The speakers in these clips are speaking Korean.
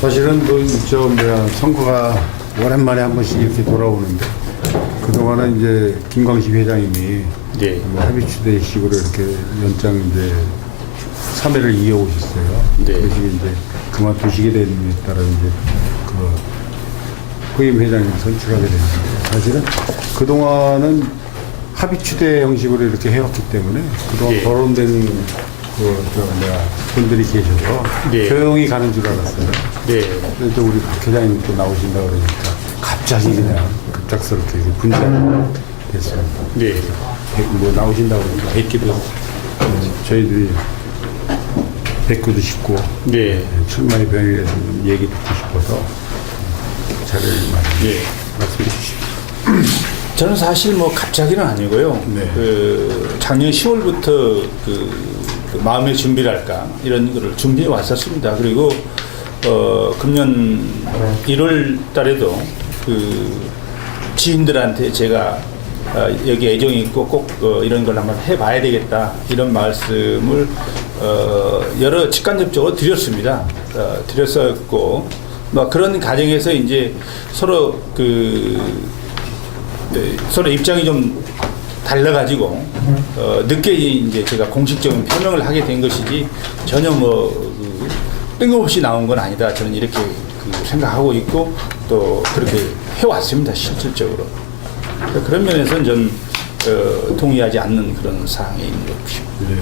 사실은 선거가 오랜만에 한 번씩 이렇게 돌아오는데 그동안은 이제 김광식 회장님이 네. 합의추대식으로 이렇게 연장 이제 3회를 이어오셨어요. 네. 그래서 이제 그만두시게 된 데 따라 이제 그 후임 회장님 선출하게 됐는데 사실은 그동안은 합의추대 형식으로 이렇게 해왔기 때문에 그동안 네. 거론된 분들이 계셔서 네. 조용히 가는 줄 알았어요. 네. 근데 또 우리 박 회장님 또 나오신다 그러니까 갑자기 그냥 급작스럽게 분쟁이 됐습니다. 네. 뭐 나오신다 그러니까 뵙기도 저희들이 뵙기도 싶고 네. 출마의 변이라서 좀 얘기 듣고 싶어서 자료를 많이 네. 말씀해 주십시오. 저는 사실 뭐 갑자기는 아니고요. 네. 작년 10월부터 마음의 준비랄까 이런 거를 준비해 왔었습니다. 그리고 금년 1월 달에도 지인들한테 제가 여기 애정이 있고 꼭 이런 걸 한번 해봐야 되겠다 이런 말씀을 여러 직간접적으로 드렸습니다. 드렸었고 그런 과정에서 이제 서로 서로 입장이 좀 달라가지고 늦게 이제 제가 공식적인 표명을 하게 된 것이지 전혀 뜬금없이 나온 건 아니다. 저는 이렇게 생각하고 있고 또 그렇게 해왔습니다. 실질적으로. 그런 면에서는 전 동의하지 않는 그런 사항에 있는 것 같습니다. 네.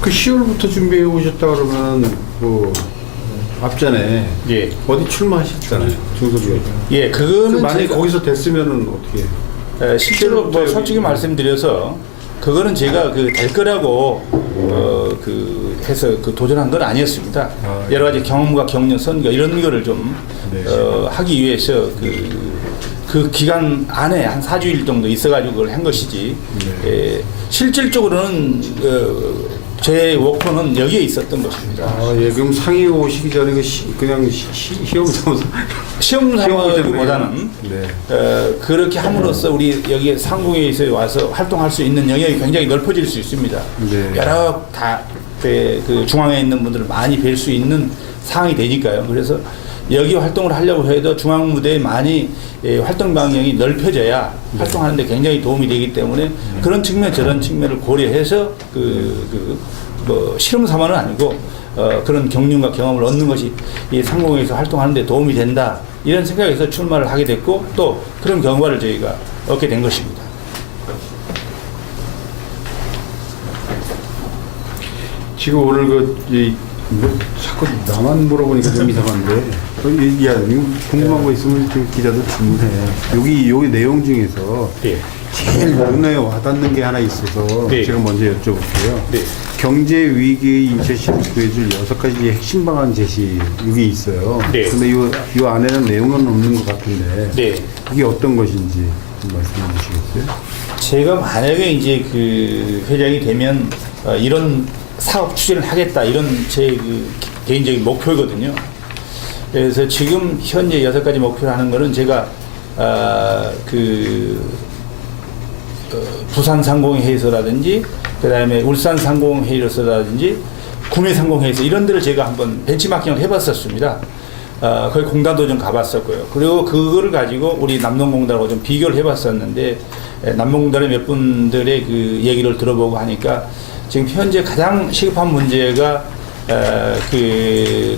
그 10월부터 준비해 오셨다 그러면 앞전에 예. 어디 출마하셨잖아요. 중소기업. 예, 그거는 만약에 제가 거기서 됐으면은 어떻게? 실제로 뭐 솔직히 말씀드려서 그거는 제가 될 거라고 해서 도전한 건 아니었습니다. 여러 가지 경험과 경력, 선거 이런 거를 좀 네. 하기 위해서 그 기간 안에 한 4주일 정도 있어가지고 그걸 한 것이지 네. 실질적으로는 제 목표는 여기에 있었던 것입니다. 예, 그럼 상위 오시기 전에 그냥 시험 삼아서 시험 삼아보다는 네. 그렇게 함으로써 우리 여기 상공회에서 와서 활동할 수 있는 영역이 굉장히 넓어질 수 있습니다. 네. 여러 중앙에 있는 분들을 많이 뵐 수 있는 상황이 되니까요. 그래서 여기 활동을 하려고 해도 중앙 무대에 많이 활동 방향이 넓혀져야 네. 활동하는 데 굉장히 도움이 되기 때문에 그런 측면 저런 측면을 고려해서 실험 삼아는 아니고 그런 경륜과 경험을 얻는 것이 이 상공에서 활동하는 데 도움이 된다 이런 생각에서 출마를 하게 됐고 또 그런 결과를 저희가 얻게 된 것입니다. 지금 오늘 자꾸 나만 물어보니까 좀 이상한데 야, 궁금한 거 있으면 기자들 질문해. 여기 내용 중에서 네. 제일 눈에 와닿는 게 하나 있어서 네. 제가 먼저 여쭤볼게요. 네. 경제 위기의 인체시를 구해줄 6가지의 핵심 방안 제시 여기 있어요. 네. 근데 이 안에는 내용은 없는 것 같은데 네. 이게 어떤 것인지 좀 말씀해 주시겠어요? 제가 만약에 이제 회장이 되면 이런 사업 추진을 하겠다 이런 제 개인적인 목표거든요. 그래서 지금 현재 6가지 목표를 하는 거는 제가 부산 상공회의소라든지 그다음에 울산 상공회의소라든지 구미 상공회의소 이런 데를 제가 한번 벤치마킹을 해봤었습니다. 거기 공단도 좀 가봤었고요. 그리고 그거를 가지고 우리 남동공단하고 좀 비교를 해봤었는데 남동공단의 몇 분들의 얘기를 들어보고 하니까 지금 현재 가장 시급한 문제가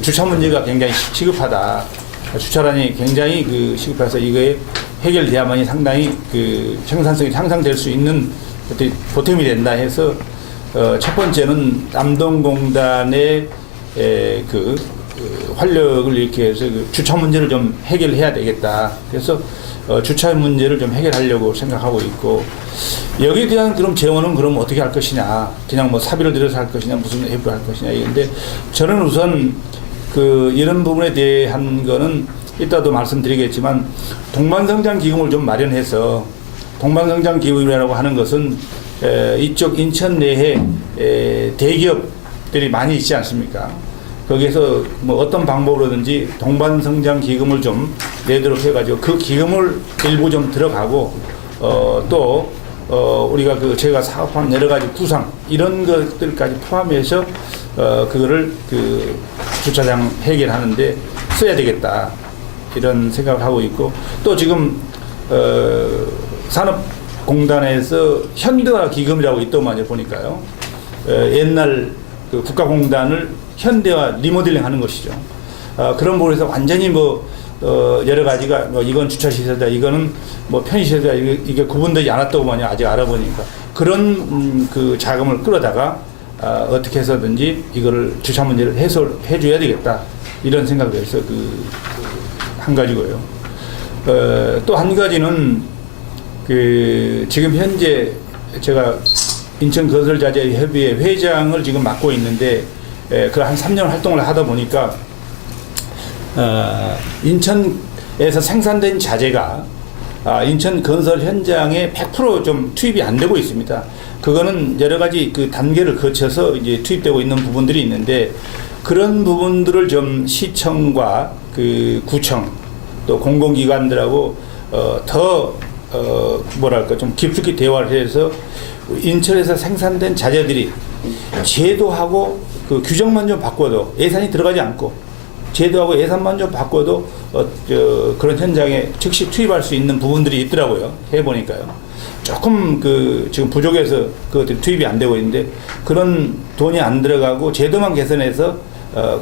주차 문제가 굉장히 시급하다. 주차란이 굉장히 시급해서 이거에 해결돼야만이 상당히 생산성이 향상될 수 있는 보탬이 된다 해서 첫 번째는 남동공단의 활력을 이렇게 해서 주차 문제를 좀 해결해야 되겠다. 그래서 주차 문제를 좀 해결하려고 생각하고 있고 여기에 대한 그럼 재원은 그럼 어떻게 할 것이냐 그냥 사비를 들여서 할 것이냐 무슨 앱으로 할 것이냐 이런데 저는 우선 이런 부분에 대한 거는 이따도 말씀드리겠지만 동반성장 기금을 좀 마련해서 동반성장 기금이라고 하는 것은 이쪽 인천 내에 대기업들이 많이 있지 않습니까? 거기에서 어떤 방법으로든지 동반성장 기금을 좀 내도록 해가지고 그 기금을 일부 좀 들어가고 우리가 제가 사업한 여러 가지 구상 이런 것들까지 포함해서 그거를 그 주차장 해결하는데 써야 되겠다 이런 생각을 하고 있고, 또 지금 산업공단에서 현대화 기금이라고 있더만요. 보니까요. 옛날 그 국가공단을 현대화 리모델링 하는 것이죠. 그런 부분에서 완전히 여러 가지가 이건 주차시설이다, 이거는 편의시설이다, 이게 구분되지 않았더구만요. 아직 알아보니까. 그런 그 자금을 끌어다가 어떻게 해서든지 이거를 주차 문제를 해소해 줘야 되겠다. 이런 생각을 해서 한 가지고요. 또 한 가지는 지금 현재 제가 인천건설자재협의회 회장을 지금 맡고 있는데, 그 한 3년 활동을 하다 보니까 인천에서 생산된 자재가 인천 건설 현장에 100% 좀 투입이 안 되고 있습니다. 그거는 여러 가지 그 단계를 거쳐서 이제 투입되고 있는 부분들이 있는데, 그런 부분들을 좀 시청과 그 구청 또 공공기관들하고 좀 깊숙이 대화를 해서 인천에서 생산된 자재들이 제도하고 그 규정만 좀 바꿔도, 예산이 들어가지 않고 제도하고 예산만 좀 바꿔도 그런 현장에 즉시 투입할 수 있는 부분들이 있더라고요. 해보니까요. 조금 지금 부족해서 그것들이 투입이 안 되고 있는데, 그런 돈이 안 들어가고 제도만 개선해서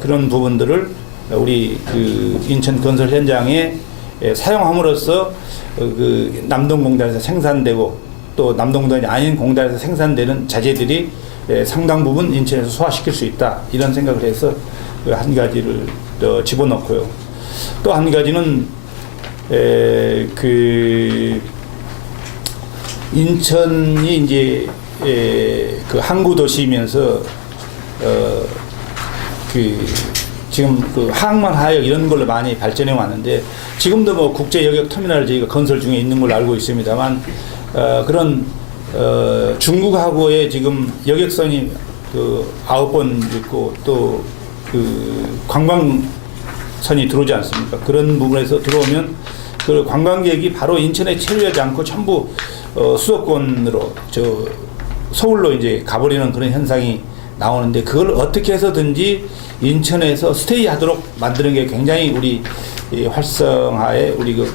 그런 부분들을 우리 인천 건설 현장에 사용함으로써 남동공단에서 생산되고 또 남동공단이 아닌 공단에서 생산되는 자재들이 상당 부분 인천에서 소화시킬 수 있다, 이런 생각을 해서 한 가지를 집어넣고요. 또 한 가지는 인천이 이제 항구 도시이면서 지금 항만 하역 이런 걸로 많이 발전해 왔는데, 지금도 국제 여객 터미널을 저희가 건설 중에 있는 걸로 알고 있습니다만, 그런 중국하고의 지금 여객선이 9번 있고, 또 관광선이 들어오지 않습니까? 그런 부분에서 들어오면 그 관광객이 바로 인천에 체류하지 않고 전부 수도권으로 서울로 이제 가버리는 그런 현상이 나오는데, 그걸 어떻게 해서든지 인천에서 스테이하도록 만드는 게 굉장히 우리 활성화에 우리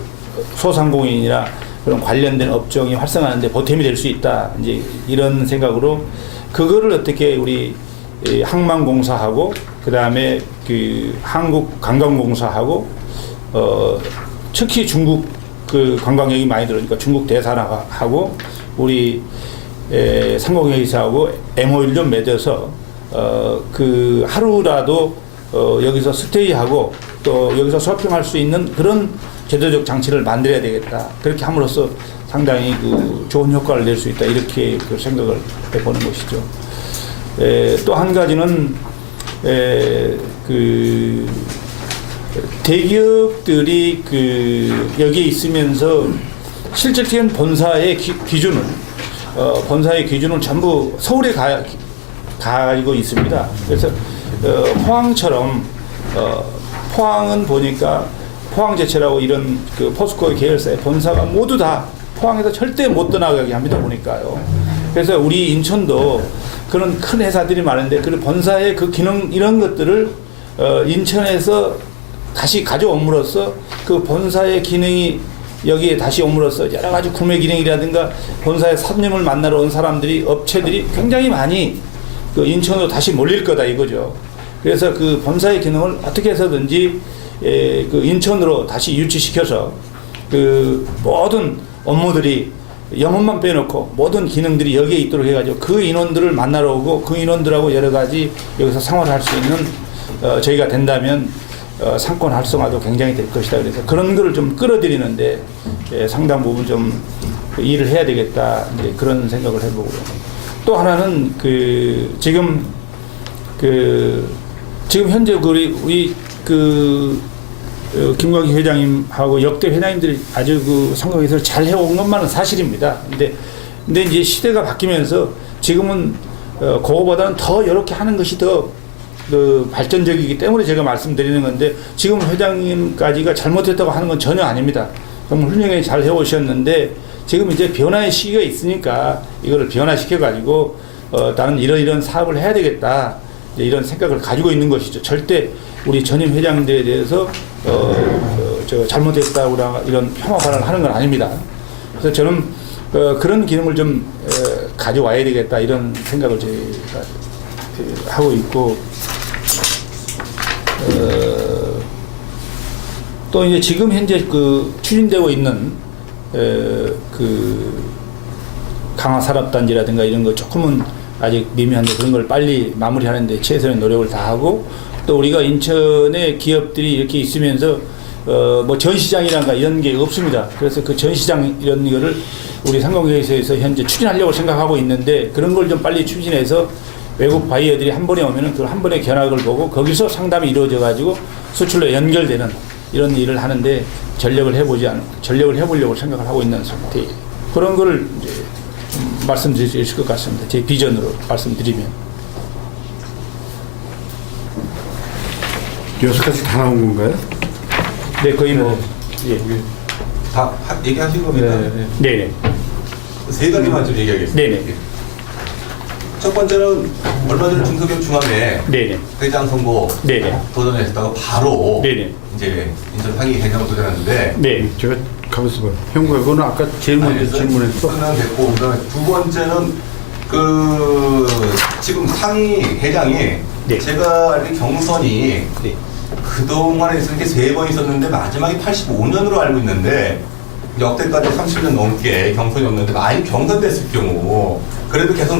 소상공인이나 그런 관련된 업종이 활성화하는데 보탬이 될 수 있다, 이제 이런 생각으로 그거를 어떻게 우리 항만공사하고 그 다음에 한국관광공사하고 특히 중국 관광객이 많이 들어오니까 중국 대사하고 우리 상공회의사하고 MOU를 좀 맺어서 하루라도 여기서 스테이하고 또 여기서 쇼핑할 수 있는 그런 제도적 장치를 만들어야 되겠다. 그렇게 함으로써 상당히 좋은 효과를 낼 수 있다, 이렇게 생각을 해보는 것이죠. 또 한 가지는 대기업들이 여기에 있으면서 실질적인 본사의 기준은 전부 서울에 가지고 있습니다. 그래서 포항처럼 포항은 보니까 포항제철하고 이런 포스코 계열사의 본사가 모두 다 포항에서 절대 못 떠나가게 합니다. 보니까요. 그래서 우리 인천도 그런 큰 회사들이 많은데 그 본사의 기능 이런 것들을 인천에서 다시 가져옴으로써 그 본사의 기능이 여기에 다시 옴으로써 여러 가지 구매 기능이라든가 본사의 손님을 만나러 온 사람들이, 업체들이 굉장히 많이 인천으로 다시 몰릴 거다, 이거죠. 그래서 본사의 기능을 어떻게 해서든지 인천으로 다시 유치시켜서 모든 업무들이 영업만 빼놓고 모든 기능들이 여기에 있도록 해가지고 그 인원들을 만나러 오고 그 인원들하고 여러 가지 여기서 생활할 수 있는 저희가 된다면 상권 활성화도 굉장히 될 것이다. 그래서 그런 거를 좀 끌어들이는데 상당 부분 좀 일을 해야 되겠다, 이제 그런 생각을 해보고요. 또 하나는 지금 현재 우리 김광희 회장님하고 역대 회장님들이 아주 상공회의를 잘 해온 것만은 사실입니다. 근데 이제 시대가 바뀌면서 지금은 그거보다는 더 이렇게 하는 것이 더 발전적이기 때문에 제가 말씀드리는 건데, 지금 회장님까지가 잘못했다고 하는 건 전혀 아닙니다. 너무 훌륭하게 잘 해오셨는데 지금 이제 변화의 시기가 있으니까 이거를 변화시켜가지고 나는 이런 사업을 해야 되겠다, 이제 이런 생각을 가지고 있는 것이죠. 절대 우리 전임 회장들에 대해서 저 잘못했다고 이런 폄하 발언을 하는 건 아닙니다. 그래서 저는 그런 기능을 좀 가져와야 되겠다 이런 생각을 제가 하고 있고, 또 이제 지금 현재 그 추진되고 있는 그 강화산업단지라든가 이런 거 조금은 아직 미미한데 그런 걸 빨리 마무리하는데 최선의 노력을 다하고, 또 우리가 인천의 기업들이 이렇게 있으면서 뭐 전시장이란가 이런 게 없습니다. 그래서 그 전시장 이런 거를 우리 상공회의소에서 현재 추진하려고 생각하고 있는데, 그런 걸 좀 빨리 추진해서 외국 바이어들이 한 번에 오면은 그 한 번의 견학을 보고 거기서 상담이 이루어져 가지고 수출로 연결되는 이런 일을 하는데 전력을 해보려고 생각을 하고 있는 상태. 그런 거를 이제 좀 말씀드릴 수 있을 것 같습니다. 제 비전으로 말씀드리면. 6가지 다 나온 건가요? 네, 거의 뭐. 예. 다 얘기하신 겁니다. 네네. 세 가지만 좀 얘기하겠습니다. 네네. 첫 번째는 얼마 전에 중소기업 중앙회 네네. 회장 선거 네네. 도전했다가 바로 네네. 이제 인천 상위 회장을 도전했는데 네. 제가 가만있어 봐요. 형과 그거는 아까 제일 먼저 질문했어. 됐고, 그다음에 두 번째는 그 지금 상위 회장이 네. 제가 알기로 경선이 네. 그동안에 있었는 게 3번 있었는데 마지막에 85년으로 알고 있는데 역대까지 30년 넘게 경선이 없는데 만약 경선됐을 경우 그래도 계속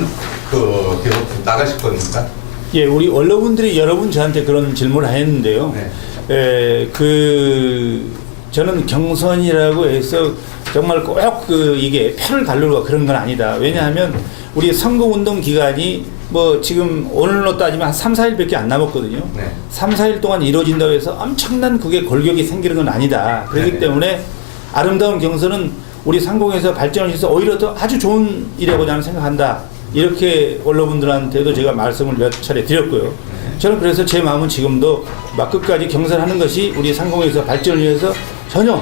계속 나가실 겁니까? 예, 우리 언론분들이 여러 분 저한테 그런 질문을 했는데요. 네. 저는 경선이라고 해서 정말 꼭 이게 표를 가르고 그런 건 아니다. 왜냐하면 우리 선거운동 기간이 뭐 지금 오늘로 따지면 한 3, 4일밖에 안 남았거든요. 네. 3, 4일 동안 이루어진다고 해서 엄청난 그게 골격이 생기는 건 아니다. 그렇기 네. 때문에 아름다운 경선은 우리 상공에서 발전을 해서 오히려 더 아주 좋은 일이라고 저는 생각한다. 이렇게 언론분들한테도 제가 말씀을 몇 차례 드렸고요. 저는 그래서 제 마음은 지금도 막 끝까지 경선하는 것이 우리 상공에서 발전을 위해서 전혀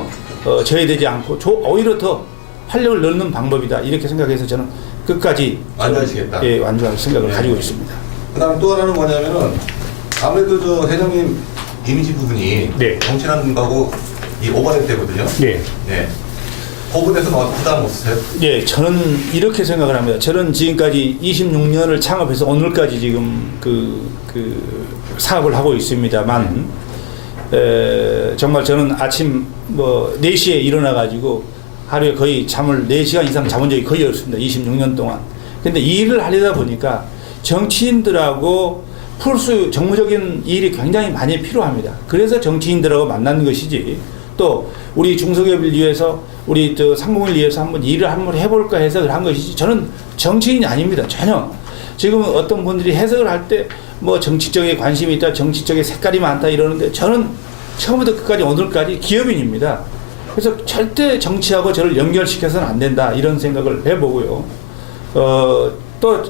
저해되지 않고 오히려 더 활력을 넣는 방법이다. 이렇게 생각해서 저는 끝까지 완주하시겠다. 예, 완주할 생각을 네. 가지고 있습니다. 그다음 또 하나는 뭐냐면은 아무래도 저 회장님 이미지 부분이 네. 정치라는 거하고 이 오버랩 되거든요. 네. 네. 그 부분에서는 부담 없으세요? 예, 저는 이렇게 생각을 합니다. 저는 지금까지 26년을 창업해서 오늘까지 지금 그 사업을 하고 있습니다만, 정말 저는 아침 뭐 4시에 일어나가지고 하루에 거의 잠을 4시간 이상 자본 적이 거의 없습니다. 26년 동안. 근데 이 일을 하려다 보니까 정치인들하고 정무적인 일이 굉장히 많이 필요합니다. 그래서 정치인들하고 만나는 것이지, 또 우리 중소기업을 위해서 우리 상공을 위해서 한번 일을 한번 해볼까 해서 한 것이지, 저는 정치인이 아닙니다. 전혀. 지금 어떤 분들이 해석을 할 때 뭐 정치적인 관심이 있다, 정치적인 색깔이 많다 이러는데, 저는 처음부터 끝까지 오늘까지 기업인입니다. 그래서 절대 정치하고 저를 연결시켜서는 안 된다 이런 생각을 해보고요. 또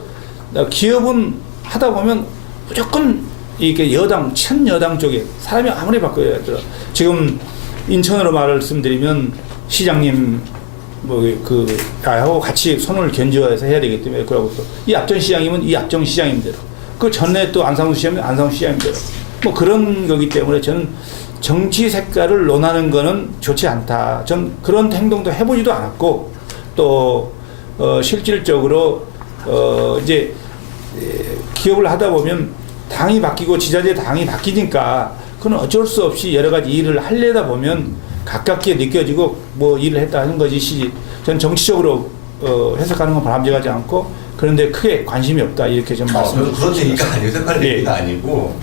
기업은 하다 보면 무조건 이게 친여당 쪽에 사람이 아무리 바꿔야 되더라. 지금 인천으로 말씀드리면 시장님 하고 같이 손을 견주어서 해야 되기 때문에, 그러고 또 이 압정 시장이면 이 압정 시장님대로, 그 전에 또 안상수 시장이면 안상수 시장님대로, 뭐 그런 거기 때문에 저는 정치 색깔을 논하는 거는 좋지 않다. 전 그런 행동도 해보지도 않았고, 또 실질적으로 이제 기업을 하다 보면 당이 바뀌고 지자체 당이 바뀌니까 그건 어쩔 수 없이 여러 가지 일을 하려다 보면 가깝게 느껴지고 뭐 일을 했다 하는 것이지, 전 정치적으로 해석하는 건 바람직하지 않고, 그런데 크게 관심이 없다 이렇게 좀 말씀을 그런 얘기가 아니고 색깔 얘기가 아니고,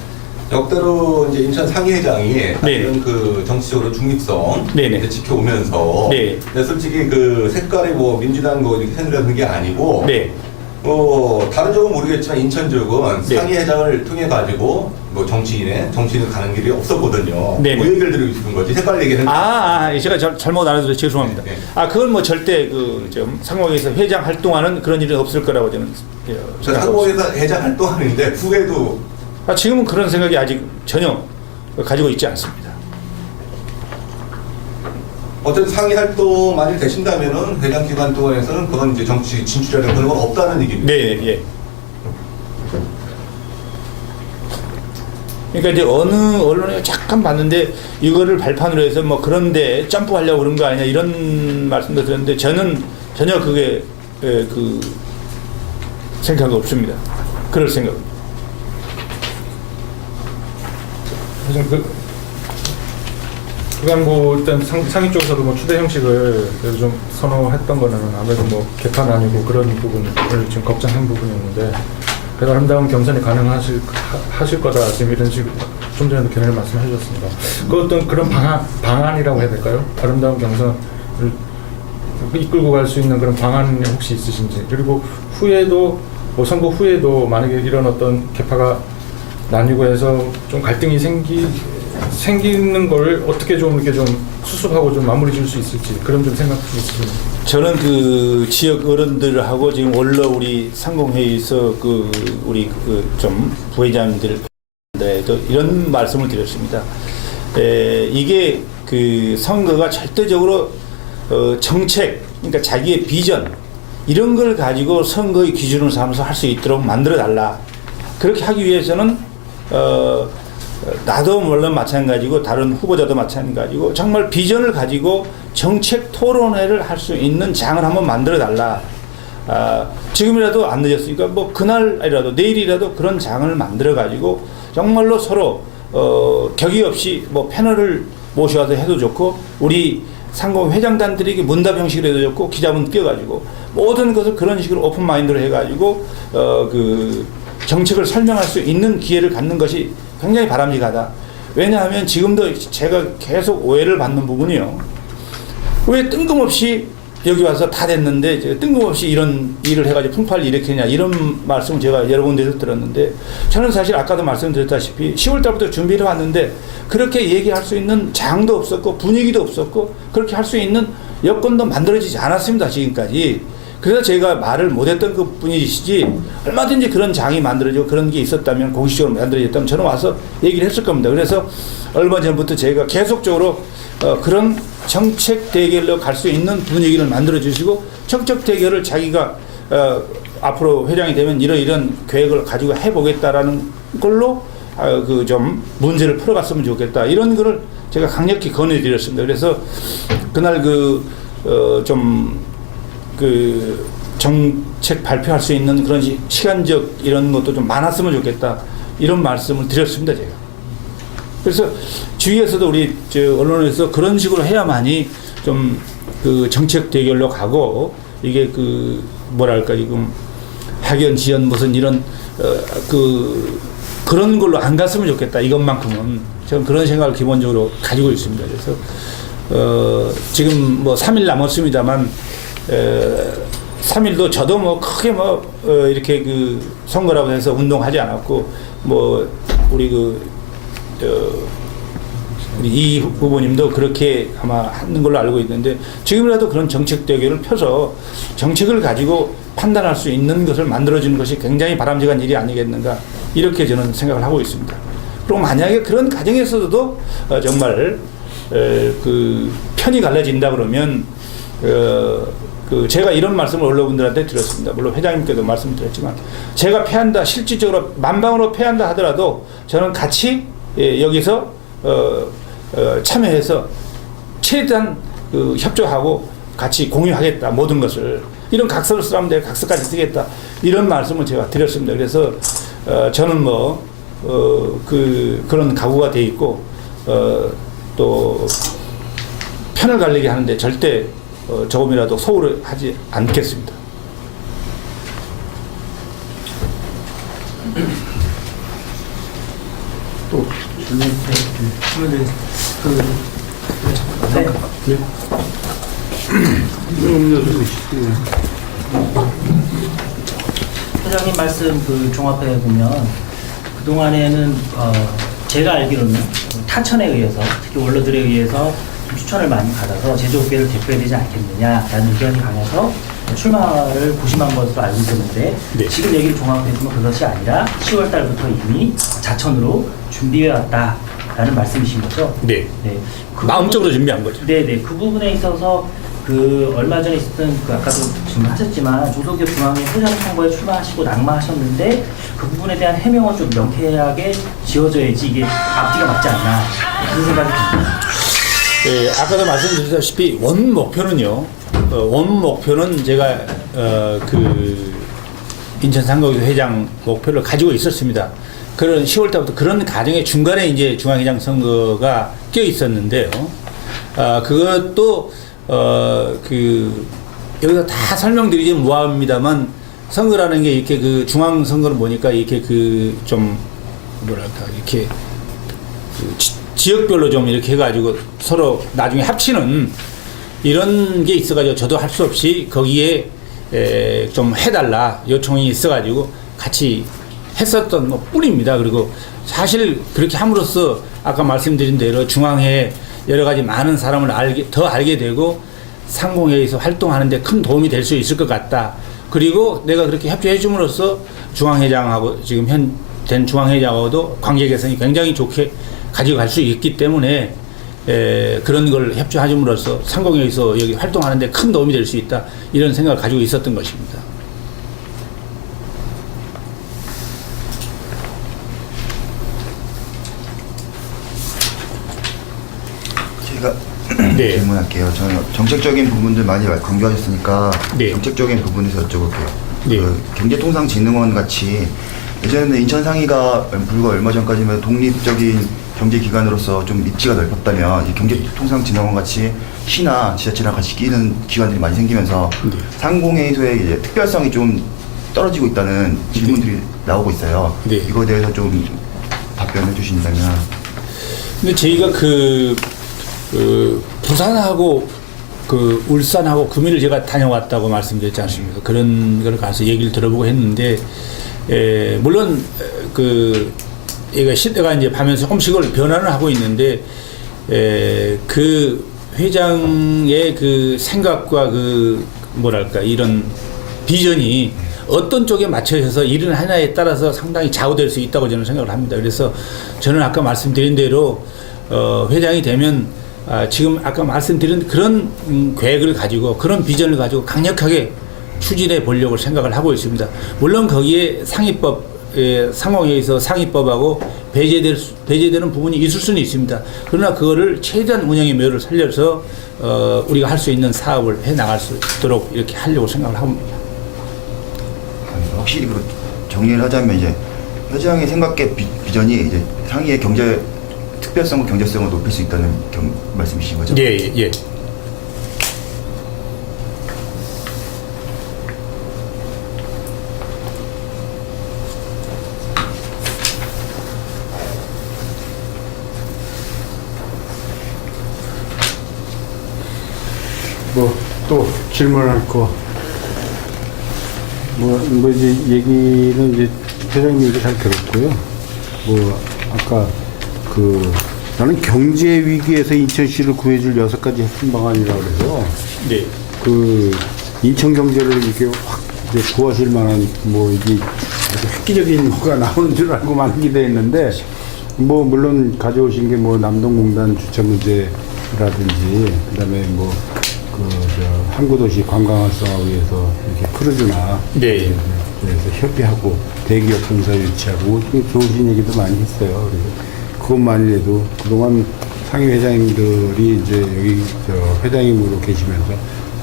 역대로 이제 인천 상위회장이 이런 그 정치적으로 중립성 이제 지켜오면서, 네. 근데 솔직히 그 색깔이 뭐 민주당 뭐 이렇게 생각하는 게 아니고, 네. 다른 쪽은 모르겠지만 인천 쪽은 네. 상위회장을 통해 가지고 뭐 정치인을 가는 길이 없었거든요. 네. 그 얘기를 드리고 싶은 거지. 색깔 얘기는. 제가 잘못 알아들어서 죄송합니다. 네. 그건 뭐 절대 상공에서 회장 활동하는 그런 일은 없을 거라고 저는 생각하고 있습니다. 상공에서 회장 활동하는데 후에도 지금은 그런 생각이 아직 전혀 가지고 있지 않습니다. 어쨌든 상위 활동 만일 되신다면은 회장 기간 동안에서는 그런 이제 정치 진출이라는 그런 건 없다는 얘기입니다. 네, 예. 그러니까 이제 어느 언론에 잠깐 봤는데 이거를 발판으로 해서 뭐 그런데 점프하려고 그런 거 아니냐 이런 말씀도 드렸는데 저는 전혀 그게 그 생각 없습니다. 그럴 생각. 사실 그간 일단 상위 쪽에서도 뭐 추대 형식을 그래도 좀 선호했던 거는 아무래도 뭐 개판 아니고 그런 부분을 지금 걱정한 부분이었는데 그래도 아름다운 경선이 가능하실 거다 지금 이런 식으로 좀 전에도 견해를 말씀해 주셨습니다. 그 어떤 그런 방안이라고 해야 될까요? 아름다운 경선을 이끌고 갈 수 있는 그런 방안이 혹시 있으신지, 그리고 후에도 뭐 선거 후에도 만약에 이런 어떤 개파가 나뉘고 해서 좀 갈등이 생기는 걸 어떻게 좀 이렇게 좀 수습하고 좀 마무리 줄 수 있을지 그런 좀 생각 좀 있으십니까? 저는 그 지역 어른들하고 지금 원로 우리 상공회의에서 우리 좀 부회장님들에도 이런 말씀을 드렸습니다. 이게 그 선거가 절대적으로 정책, 그러니까 자기의 비전 이런 걸 가지고 선거의 기준으로 삼아서 할 수 있도록 만들어 달라. 그렇게 하기 위해서는 나도 물론 마찬가지고 다른 후보자도 마찬가지고 정말 비전을 가지고 정책 토론회를 할 수 있는 장을 한번 만들어 달라. 지금이라도 안 늦었으니까 뭐 그날이라도 내일이라도 그런 장을 만들어 가지고 정말로 서로 격의 없이 뭐 패널을 모셔서 해도 좋고 우리 상공 회장단들에게 문답 형식으로 해도 좋고 기자분 껴가지고 모든 것을 그런 식으로 오픈 마인드로 해가지고 그 정책을 설명할 수 있는 기회를 갖는 것이 굉장히 바람직하다. 왜냐하면 지금도 제가 계속 오해를 받는 부분이요. 왜 뜬금없이 여기 와서 다 됐는데 뜬금없이 이런 일을 해가지고 풍파를 일으키냐 이런 말씀을 제가 여러 군데에서 들었는데 저는 사실 아까도 말씀드렸다시피 10월 달부터 준비를 왔는데 그렇게 얘기할 수 있는 장도 없었고 분위기도 없었고 그렇게 할 수 있는 여건도 만들어지지 않았습니다. 지금까지. 그래서 제가 말을 못했던 그 분이시지 얼마든지 그런 장이 만들어지고 그런 게 있었다면 공식적으로 만들어졌다면 저는 와서 얘기를 했을 겁니다. 그래서 얼마 전부터 제가 계속적으로 그런 정책 대결로 갈 수 있는 분위기를 만들어 주시고 정책 대결을 자기가 앞으로 회장이 되면 이런 계획을 가지고 해보겠다라는 걸로 그 좀 문제를 풀어갔으면 좋겠다 이런 거를 제가 강력히 건의드렸습니다. 그래서 그날 그 정책 발표할 수 있는 그런 시간적 이런 것도 좀 많았으면 좋겠다 이런 말씀을 드렸습니다. 제가. 그래서 주위에서도 우리 언론에서 그런 식으로 해야만이 좀 그 정책 대결로 가고 이게 그 뭐랄까 지금 학연 지연 무슨 이런 그런 걸로 안 갔으면 좋겠다. 이것만큼은 저는 그런 생각을 기본적으로 가지고 있습니다. 그래서 지금 뭐 3일 남았습니다만 3일도 저도 뭐 크게 이렇게 그 선거라고 해서 운동하지 않았고 뭐 우리 우리 이 후보님도 그렇게 아마 하는 걸로 알고 있는데 지금이라도 그런 정책 대결을 펴서 정책을 가지고 판단할 수 있는 것을 만들어주는 것이 굉장히 바람직한 일이 아니겠는가 이렇게 저는 생각을 하고 있습니다. 그리고 만약에 그런 과정에서도 정말 그 편이 갈라진다 그러면 제가 이런 말씀을 언론분들한테 드렸습니다. 물론 회장님께도 말씀드렸지만 제가 패한다 실질적으로 만방으로 패한다 하더라도 저는 같이 여기서 참여해서 최대한 협조하고 같이 공유하겠다 모든 것을 이런 각서를 쓰라면 내가 각서까지 쓰겠다 이런 말씀을 제가 드렸습니다. 그래서 저는 그런 각오가 돼 있고 또 편을 갈리게 하는데 절대 조금이라도 소홀을 하지 않겠습니다. 또 회장님 말씀 종합해 보면 그 동안에는 제가 알기로는 타천에 의해서 특히 원로들에 의해서 추천을 많이 받아서 제조업계를 대표해야 되지 않겠느냐라는 의견이 강해서 출마를 고심한 것으로 알고 있었는데 네. 지금 얘기를 종합해보면 그것이 아니라 10월 달부터 이미 자천으로 준비해왔다라는 말씀이신 거죠? 네. 네. 마음적으로 준비한 거죠. 네네. 그 부분에 있어서 그 얼마 전에 있었던 그 아까도 질문하셨지만 중소기업 중앙회 회장 선거에 출마하시고 낙마하셨는데 그 부분에 대한 해명은 좀 명쾌하게 지어져야지 이게 앞뒤가 맞지 않나 그런 생각이 듭니다. 예, 아까도 말씀드렸다시피 원 목표는요. 원 목표는 제가 그 인천 상거기도 회장 목표를 가지고 있었습니다. 그런 10월 달부터 그런 과정의 중간에 이제 중앙회장 선거가 껴 있었는데요. 그것도 그 여기서 다 설명드리긴 뭐합니다만 선거라는 게 이렇게 그 중앙 선거를 보니까 이렇게 그 좀 뭐랄까 이렇게 그 지역별로 좀 이렇게 해가지고 서로 나중에 합치는 이런 게 있어가지고 저도 할 수 없이 거기에 좀 해달라 요청이 있어가지고 같이 했었던 것 뿐입니다. 그리고 사실 그렇게 함으로써 아까 말씀드린 대로 중앙회에 여러 가지 많은 사람을 더 알게 되고 상공회에서 활동하는데 큰 도움이 될 수 있을 것 같다. 그리고 내가 그렇게 협조해 줌으로써 중앙회장하고 지금 된 중앙회장하고도 관계 개선이 굉장히 좋게 가져갈 수 있기 때문에 그런 걸 협조해 줌으로써 상공회에서 여기 활동하는데 큰 도움이 될 수 있다. 이런 생각을 가지고 있었던 것입니다. 제가 네. 질문할게요. 저는 정책적인 부분들 많이 강조하셨으니까 네. 정책적인 부분에서 여쭤볼게요. 네. 그 경제통상진흥원 같이 예전에는 인천상의가 불과 얼마 전까지만 독립적인 경제기관으로서 좀 입지가 넓었다면 이 경제통상진흥원 같이 시나 지자체랑 같이 끼는 기관들이 많이 생기면서 네. 상공회의소의 이제 특별성이 좀 떨어지고 있다는 질문들이 나오고 있어요. 네. 이거에 대해서 좀 답변해 주신다면. 근데 저희가 그 부산하고 그 울산하고 금일을 제가 다녀왔다고 말씀드렸지 않습니까? 그런 걸 가서 얘기를 들어보고 했는데, 물론 그 얘가 시대가 이제 가면서 조금씩을 변화를 하고 있는데, 그 회장의 그 생각과 그 뭐랄까 이런 비전이 어떤 쪽에 맞춰져서 일을 하냐에 따라서 상당히 좌우될 수 있다고 저는 생각을 합니다. 그래서 저는 아까 말씀드린 대로 회장이 되면 지금 아까 말씀드린 그런 계획을 가지고 그런 비전을 가지고 강력하게 추진해 보려고 생각을 하고 있습니다. 물론 거기에 상위법, 상공회에서 상위법하고 배제되는 부분이 있을 수는 있습니다. 그러나 그거를 최대한 운영의 묘를 살려서 우리가 할 수 있는 사업을 해 나갈 수 있도록 이렇게 하려고 생각을 합니다. 확실히 그 정리를 하자면 이제 회장의 생각의 비전이 이제 상위의 경제 특별성과 경제성을 높일 수 있다는 말씀이신 거죠? 예, 예. 뭐 또 질문할 거. 뭐 이제 얘기는 이제 회장님 얘기 잘 들었고요. 뭐 아까 그 나는 경제 위기에서 인천시를 구해줄 6가지 핵심 방안이라고 그래서 네. 그 인천 경제를 이렇게 확 이제 구하실 만한 뭐 이게 아주 획기적인 뭐가 나오는 줄 알고만 기대했는데 뭐 물론 가져오신 게 뭐 남동공단 주차 문제라든지 그다음에 뭐 그 저 항구도시 관광활성화 위해서 이렇게 크루즈나 네. 그래서 협의하고 대기업 본사 유치하고 좋으신 얘기도 많이 했어요. 그래서 그것만이라도 그동안 상위 회장님들이 이제 여기 저 회장님으로 계시면서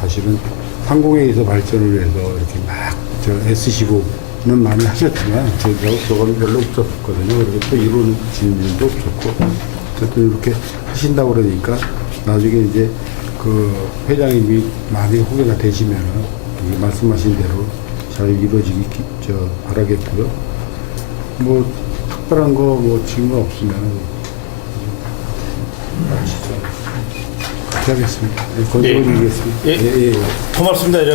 사실은 항공회에서 발전을 위해서 이렇게 막 저 애쓰시고는 많이 하셨지만 저거는 별로 없었거든요. 그리고 또 이루어지는 일도 없었고 어쨌든 이렇게 하신다고 그러니까 나중에 이제 그 회장님이 많이 호개가 되시면은 말씀하신 대로 잘 이루어지기 바라겠고요. 뭐 특별한 거 뭐 지금 거 없으면 그렇게 하겠습니다. 건조를 드리겠습니다. 예. 고맙습니다.